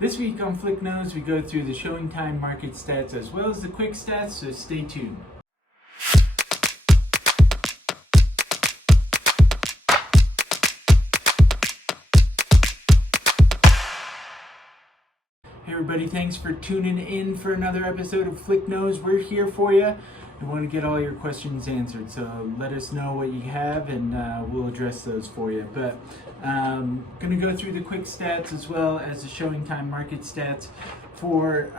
This week on Flick Nose, we go through the ShowingTime Market Stats as well as the quick stats, so stay tuned. Hey everybody, thanks for tuning in for another episode of Flick Nose. We're here for you. We want to get all your questions answered, so let us know what you have and we'll address those for you. But going to go through the quick stats as well as the ShowingTime Market Stats for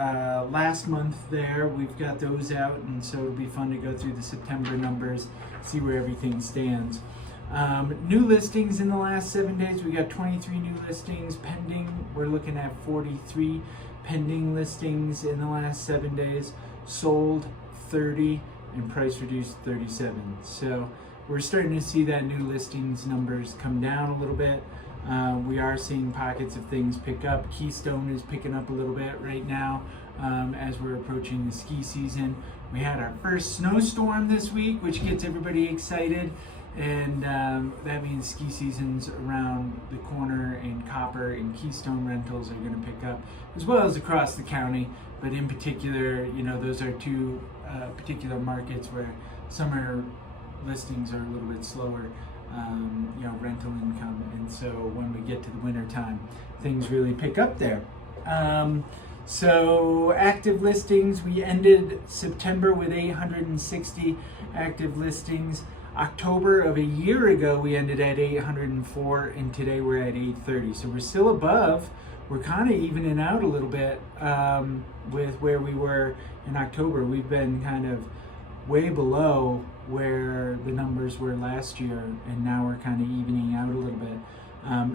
last month there. We've got those out, and so it'll be fun to go through the September numbers, see where everything stands. New listings in the last 7 days, we got 23 new listings pending. We're looking at 43 pending listings in the last 7 days. Sold 30 and price reduced 37. So we're starting to see that new listings numbers come down a little bit. We are seeing pockets of things pick up. Keystone is picking up a little bit right now as we're approaching the ski season. We had our first snowstorm this week, which gets everybody excited. And that means ski seasons around the corner, and Copper and Keystone rentals are going to pick up, as well as across the county. But in particular, you know, those are two particular markets where summer listings are a little bit slower, you know, rental income. And so when we get to the winter time, things really pick up there. So active listings, we ended September with 860 active listings. October of a year ago, we ended at 804, and today we're at 830. So we're still above. We're kind of evening out a little bit with where we were in October. We've been kind of way below where the numbers were last year, and now we're kind of evening out a little bit.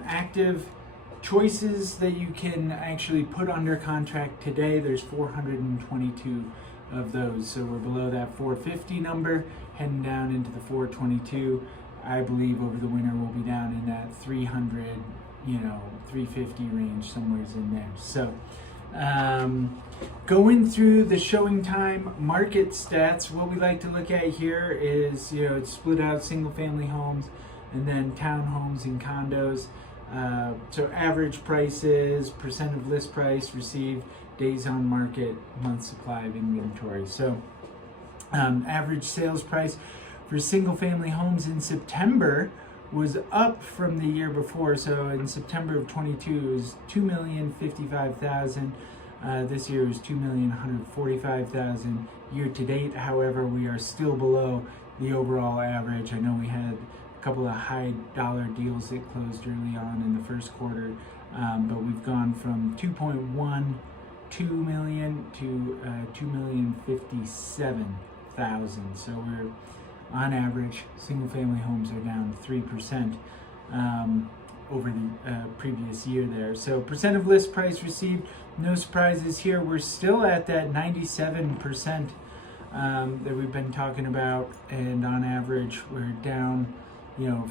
Active choices that you can actually put under contract today, there's 422 of those. So we're below that 450 number, heading down into the 422. I believe over the winter we'll be down in that 300, 350 range, somewhere in there. So going through the ShowingTime Market Stats, what we like to look at here is, it's split out single family homes and then townhomes and condos. So average prices, percent of list price received, days on market, month supply of inventory. So average sales price for single family homes in September was up from the year before. So in September of 22 it was $2,055,000. This year was $2,145,000. Year to date, however, we are still below the overall average. I know we had a couple of high dollar deals that closed early on in the first quarter, but we've gone from 2.12 million to 2,057,000. So we're on average, single family homes are down 3% over the previous year there. So percent of list price received, no surprises here. We're still at that 97% that we've been talking about, and on average we're down,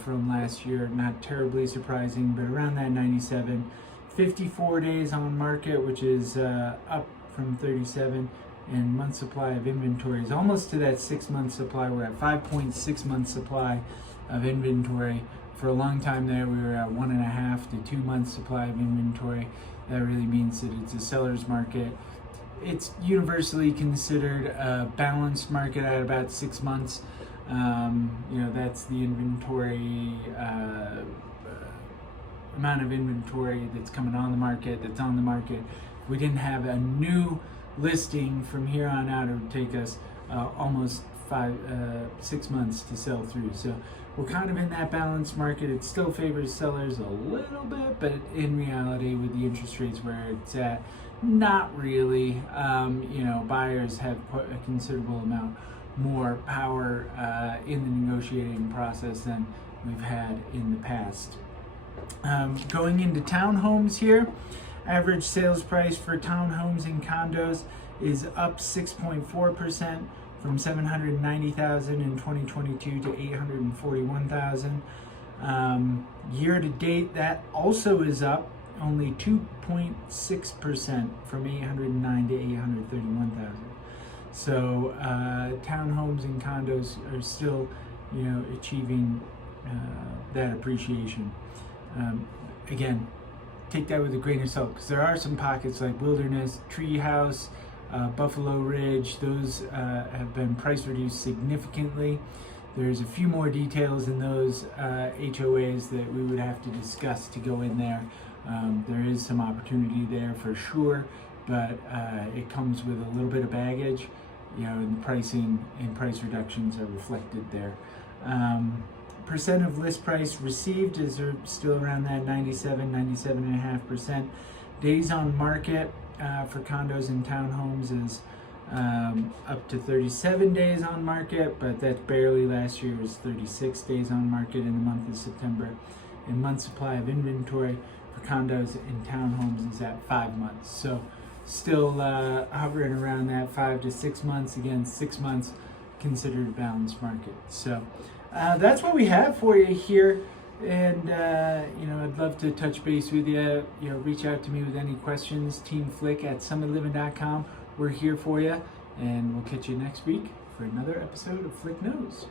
from last year. Not terribly surprising, but around that 97. 54 days on market, which is up from 37, and month supply of inventory is almost to that 6 month supply. We're at 5.6 month supply of inventory. For a long time there, we were at 1.5 to 2 months supply of inventory. That really means that it's a seller's market. It's universally considered a balanced market at about 6 months. That's the inventory amount of inventory that's coming on the market, that's on the market. If we didn't have a new listing from here on out, it would take us almost 6 months to sell through. So we're kind of in that balanced market. It still favors sellers a little bit, but in reality, with the interest rates where it's at, not really. Buyers have quite a considerable amount more power in the negotiating process than we've had in the past. Going into townhomes here, average sales price for townhomes and condos is up 6.4% from $790,000 in 2022 to $841,000. Year to date, that also is up only 2.6% from $809,000 to $831,000. So townhomes and condos are still, achieving that appreciation. Again, take that with a grain of salt, because there are some pockets like Wilderness, Treehouse, Buffalo Ridge. Those have been price reduced significantly. There's a few more details in those HOAs that we would have to discuss to go in there. There is some opportunity there for sure, but it comes with a little bit of baggage, and the pricing and price reductions are reflected there. Percent of list price received is still around that 97.5%. Days on market for condos and townhomes is up to 37 days on market, but that's barely. Last year was 36 days on market in the month of September. And month supply of inventory for condos and townhomes is at 5 months. So still hovering around that 5 to 6 months. Again, 6 months considered a balanced market. So that's what we have for you here. And I'd love to touch base with you. Reach out to me with any questions. teamflick@summitliving.com. We're here for you, and we'll catch you next week for another episode of Flick Knows.